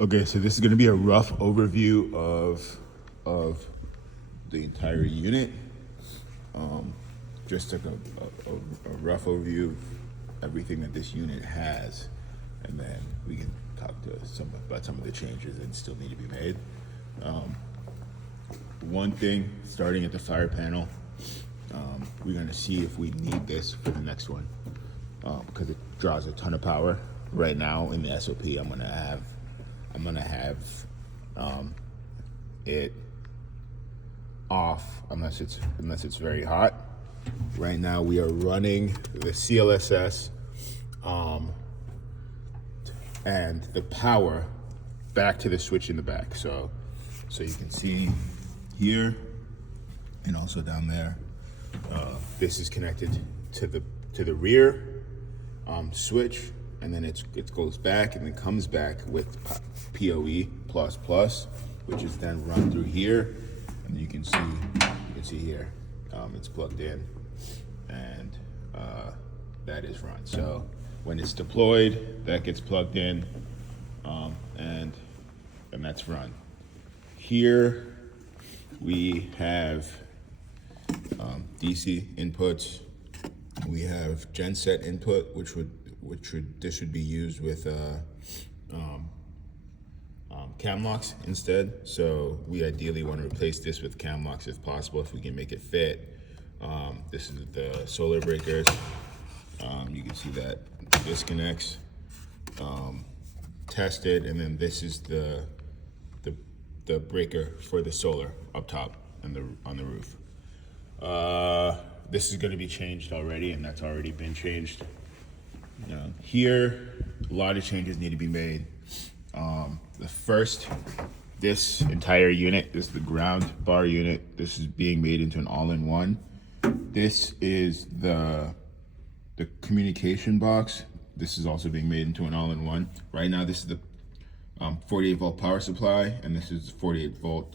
Okay, so this is going to be a rough overview of the entire unit. Just like a rough overview of everything that this unit has, and then we can talk to about some of the changes that still need to be made. One thing, starting at the fire panel, we're going to see if we need this for the next one, because it draws a ton of power. Right now in the SOP, I'm gonna have it off unless it's very hot. Right now we are running the CLSS and the power back to the switch in the back. So you can see here and also down there. This is connected to the rear switch, and then it goes back and then comes back with PoE++, which is then run through here, and you can see here it's plugged in, and that is run. So when it's deployed, that gets plugged in, and that's run. Here we have DC inputs. We have genset input, this would be used with Camlocks instead. So we ideally want to replace this with Camlocks if possible, if we can make it fit. This is the solar breakers. You can see that disconnects, tested, and then this is the breaker for the solar up top and on the roof. This is going to be changed already, and that's already been changed. Here, a lot of changes need to be made. This entire unit is the ground bar unit. This is being made into an all-in-one. This is the communication box. This is also being made into an all-in-one. Right now, this is the 48 volt power supply, and this is 48 volt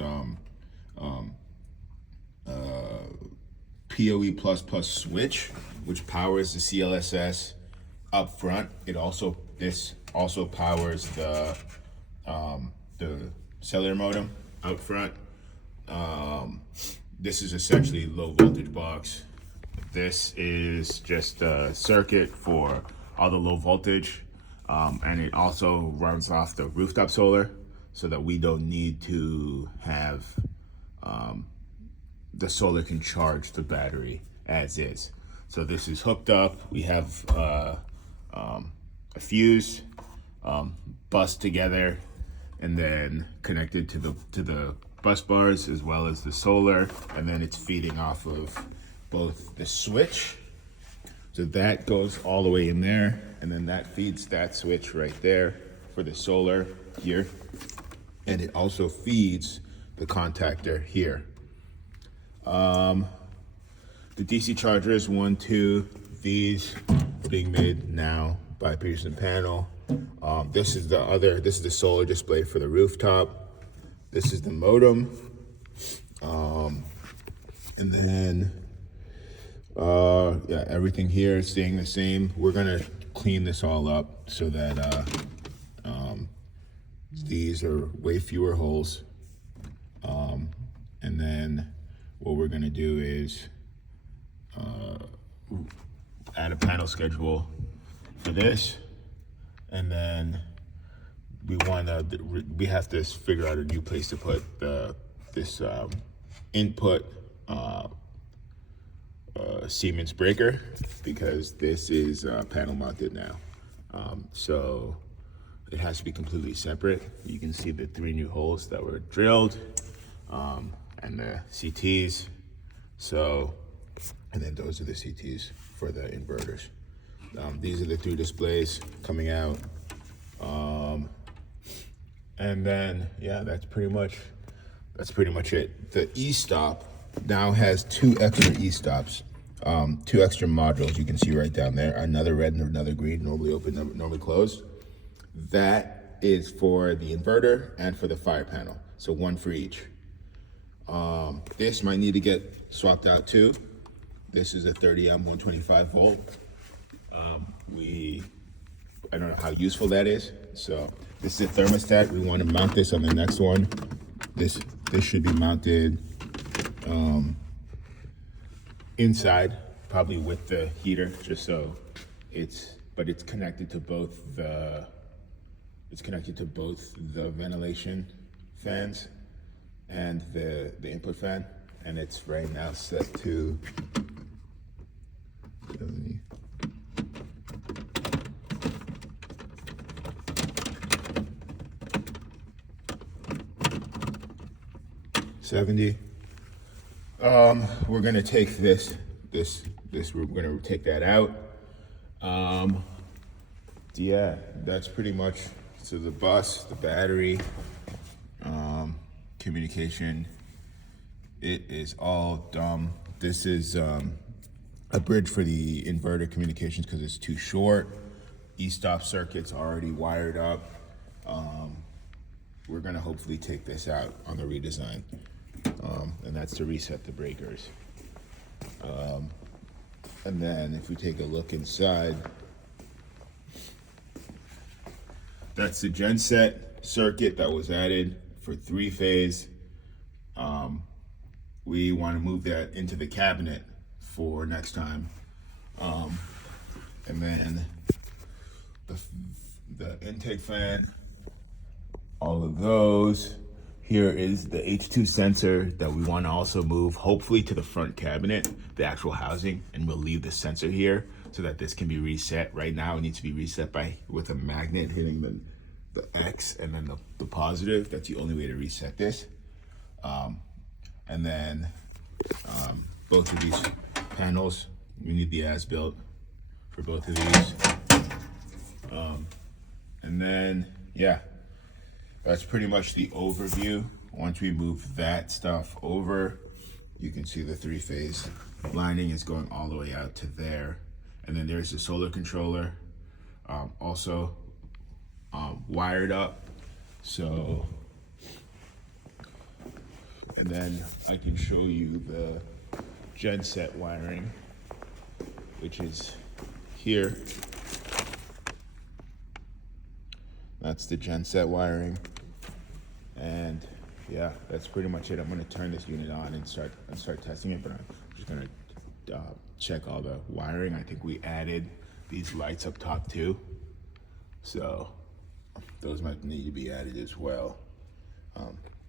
PoE++ switch, which powers the CLSS up front. This also powers the cellular modem out front. This is essentially low voltage box. This is just a circuit for all the low voltage, and it also runs off the rooftop solar, so that we don't need to have the solar can charge the battery as is. So this is hooked up. We have a fuse bus together, and then connected to the bus bars as well as the solar, and then it's feeding off of both the switch. So that goes all the way in there, and then that feeds that switch right there for the solar here, and it also feeds the contactor here. The DC chargers, 1, 2, these being made now by Peterson Panel. This is the solar display for the rooftop. This is the modem. And then, everything here is staying the same. We're gonna clean this all up so that these are way fewer holes. And then what we're gonna do is add a panel schedule for this, and then we have to figure out a new place to put this input Siemens breaker, because this is panel mounted now. So it has to be completely separate. You can see the 3 new holes that were drilled, and the CTs. And then those are the CTs for the inverters. These are the 2 displays coming out. And then, that's pretty much it. The E-stop now has 2 extra E-stops, 2 extra modules. You can see right down there, another red and another green, normally open, normally closed. That is for the inverter and for the fire panel. So 1 for each. This might need to get swapped out too. This is a 30 amp 125 volt. I don't know how useful that is. So This is a thermostat. We want to mount this on the next one. This should be mounted inside, probably with the heater, just so but it's connected to both the ventilation fans and the input fan, and it's right now set to 70. We're gonna take this, we're gonna take that out. Yeah, that's pretty much, so the bus, the battery, communication, it is all dumb. This is a bridge for the inverter communications because it's too short. E-stop circuit's already wired up. We're gonna hopefully take this out on the redesign. And that's to reset the breakers. And then if we take a look inside, that's the genset circuit that was added for 3-phase. We want to move that into the cabinet for next time. And then the intake fan, all of those. Here is the H2 sensor that we want to also move, hopefully to the front cabinet, the actual housing, and we'll leave the sensor here so that this can be reset. Right now it needs to be reset with a magnet hitting the X and then the positive. That's the only way to reset this. And then both of these panels, we need the as-built for both of these. And then, yeah, that's pretty much the overview. Once we move that stuff over, you can see the 3-phase lining is going all the way out to there. And then there's the solar controller, also wired up. So, and then I can show you the genset wiring, which is here. That's the genset wiring. And yeah, that's pretty much it. I'm gonna turn this unit on and start testing it, but I'm just gonna check all the wiring. I think we added these lights up top too, so those might need to be added as well.